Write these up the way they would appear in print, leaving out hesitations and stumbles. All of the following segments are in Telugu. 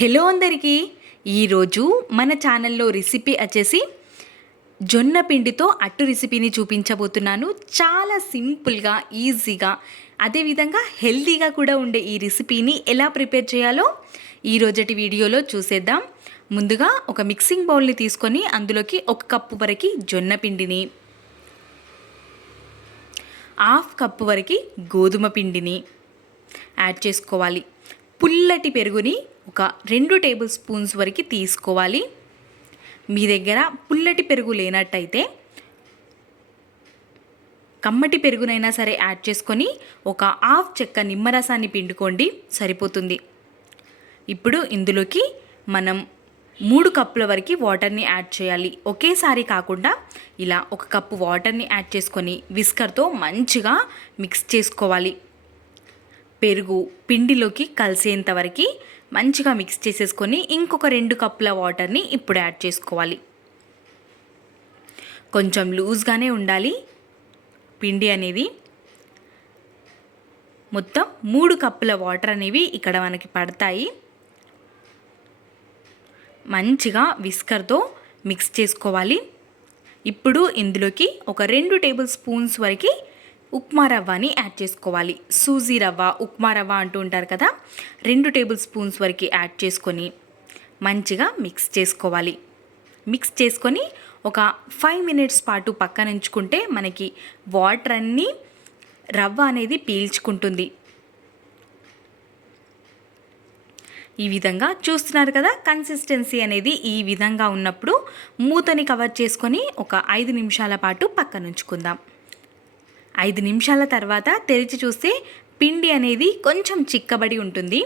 హలో అందరికీ ఈరోజు మన ఛానల్లో రెసిపీ వచ్చేసి జొన్న పిండితో అట్టు రెసిపీని చూపించబోతున్నాను. చాలా సింపుల్గా, ఈజీగా, అదేవిధంగా హెల్తీగా కూడా ఉండే ఈ రెసిపీని ఎలా ప్రిపేర్ చేయాలో ఈరోజటి వీడియోలో చూసేద్దాం. ముందుగా ఒక మిక్సింగ్ బౌల్ని తీసుకొని అందులోకి 1 కప్పు వరకు జొన్న పిండిని, 1/2 కప్పు వరకు గోధుమ పిండిని యాడ్ చేసుకోవాలి. పుల్లటి పెరుగుని ఒక 2 టేబుల్ స్పూన్స్ వరకు తీసుకోవాలి. మీ దగ్గర పుల్లటి పెరుగు లేనట్టయితే కమ్మటి పెరుగునైనా సరే యాడ్ చేసుకొని ఒక 1/2 చెక్క నిమ్మరసాన్ని పిండుకోండి, సరిపోతుంది. ఇప్పుడు ఇందులోకి మనం 3 కప్పుల వరకు వాటర్ని యాడ్ చేయాలి. ఒకేసారి కాకుండా ఇలా 1 కప్పు వాటర్ని యాడ్ చేసుకొని విస్కర్తో మంచిగా మిక్స్ చేసుకోవాలి. పెరుగు పిండిలోకి కలిసేంత వరకు మంచిగా మిక్స్ చేసేసుకొని ఇంకొక 2 కప్పుల వాటర్ని ఇప్పుడు యాడ్ చేసుకోవాలి. కొంచెం లూజ్గానే ఉండాలి పిండి అనేది. మొత్తం 3 కప్పుల వాటర్ అనేవి ఇక్కడ మనకి పడతాయి. మంచిగా విస్కర్తో మిక్స్ చేసుకోవాలి. ఇప్పుడు ఇందులోకి ఒక 2 టేబుల్ స్పూన్స్ వరకు ఉప్మా రవ్వని యాడ్ చేసుకోవాలి. సూజీ రవ్వ, ఉప్మా రవ్వ అంటూ ఉంటారు కదా, 2 టేబుల్ స్పూన్స్ వరకు యాడ్ చేసుకొని మంచిగా మిక్స్ చేసుకోవాలి. మిక్స్ చేసుకొని ఒక 5 మినిట్స్ పాటు పక్కన ఉంచుకుంటే మనకి వాటర్ అన్నీ రవ్వ అనేది పీల్చుకుంటుంది. ఈ విధంగా చూస్తున్నారు కదా, కన్సిస్టెన్సీ అనేది ఈ విధంగా ఉన్నప్పుడు మూతని కవర్ చేసుకొని ఒక 5 నిమిషాల పాటు పక్కన ఉంచుకుందాం. 5 నిమిషాల తర్వాత తెరిచి చూస్తే పిండి అనేది కొంచెం చిక్కబడి ఉంటుంది.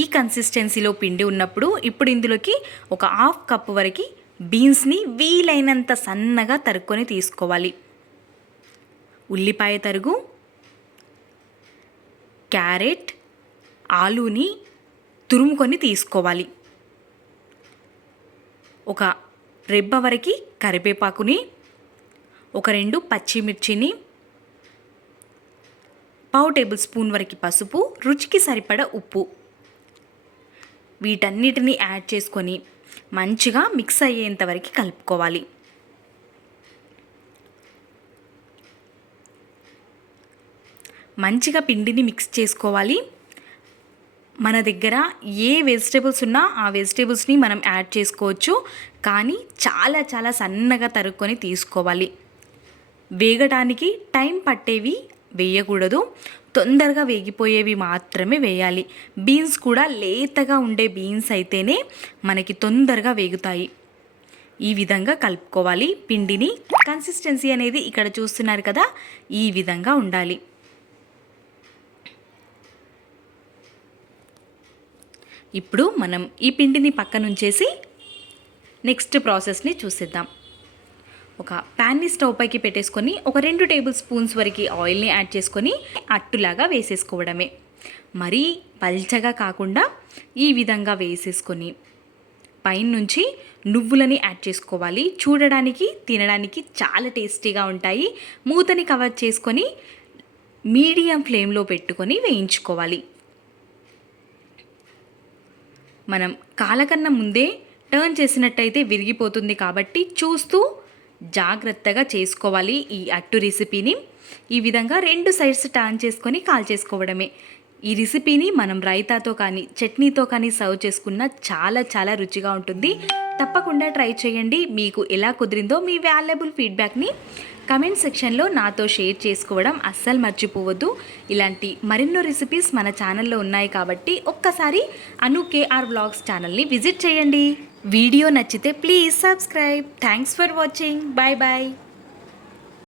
ఈ కన్సిస్టెన్సీలో పిండి ఉన్నప్పుడు ఇప్పుడు ఇందులోకి ఒక 1/2 కప్పు వరకు బీన్స్ని వీలైనంత సన్నగా తరుక్కొని తీసుకోవాలి. ఉల్లిపాయ తరుగు, క్యారెట్, ఆలూని తురుముకొని తీసుకోవాలి. ఒక రెబ్బ వరకు కరివేపాకుని, ఒక 2 పచ్చిమిర్చిని, 1/2 టేబుల్ స్పూన్ వరకు పసుపు, రుచికి సరిపడ ఉప్పు, వీటన్నిటిని యాడ్ చేసుకొని మంచిగా మిక్స్ అయ్యేంత వరకు కలుపుకోవాలి. మంచిగా పిండిని మిక్స్ చేసుకోవాలి. మన దగ్గర ఏ వెజిటేబుల్స్ ఉన్నా ఆ వెజిటేబుల్స్ని మనం యాడ్ చేసుకోవచ్చు, కానీ చాలా చాలా సన్నగా తరుక్కొని తీసుకోవాలి. వేగడానికి టైం పట్టేవి వేయకూడదు, తొందరగా వేగిపోయేవి మాత్రమే వేయాలి. బీన్స్ కూడా లేతగా ఉండే బీన్స్ అయితేనే మనకి తొందరగా వేగుతాయి. ఈ విధంగా కలుపుకోవాలి పిండిని. కన్సిస్టెన్సీ అనేది ఇక్కడ చూస్తున్నారు కదా, ఈ విధంగా ఉండాలి. ఇప్పుడు మనం ఈ పిండిని పక్కన ఉంచేసి నెక్స్ట్ ప్రాసెస్ని చూసేద్దాం. ఒక ప్యాన్ని స్టవ్ పైకి పెట్టేసుకొని ఒక 2 టేబుల్ స్పూన్స్ వరకు ఆయిల్ని యాడ్ చేసుకొని అట్టులాగా వేసేసుకోవడమే. మరీ పల్చగా కాకుండా ఈ విధంగా వేసేసుకొని పైనుంచి నువ్వులని యాడ్ చేసుకోవాలి. చూడడానికి, తినడానికి చాలా టేస్టీగా ఉంటాయి. మూతని కవర్ చేసుకొని మీడియం ఫ్లేమ్లో పెట్టుకొని వేయించుకోవాలి. మనం కాలకన్నా ముందే టర్న్ చేసినట్టయితే విరిగిపోతుంది కాబట్టి చూస్తూ జాగ్రత్తగా చేసుకోవాలి ఈ అట్టు రెసిపీని. ఈ విధంగా 2 సైడ్స్ టర్న్ చేసుకొని కాల్ చేసుకోవడమే. ఈ రెసిపీని మనం రైతాతో కానీ చట్నీతో కానీ సర్వ్ చేసుకున్న చాలా చాలా రుచిగా ఉంటుంది. తప్పకుండా ట్రై చేయండి. మీకు ఎలా కుదిరిందో మీ వాల్యుబుల్ ఫీడ్బ్యాక్ని కమెంట్ సెక్షన్లో నాతో షేర్ చేసుకోవడం అస్సలు మర్చిపోవద్దు. ఇలాంటి మరెన్నో రెసిపీస్ మన ఛానల్లో ఉన్నాయి కాబట్టి ఒక్కసారి అను కేఆర్ వ్లాగ్స్ ఛానల్ని విజిట్ చేయండి. వీడియో నచ్చితే please subscribe. Thanks for watching. Bye bye.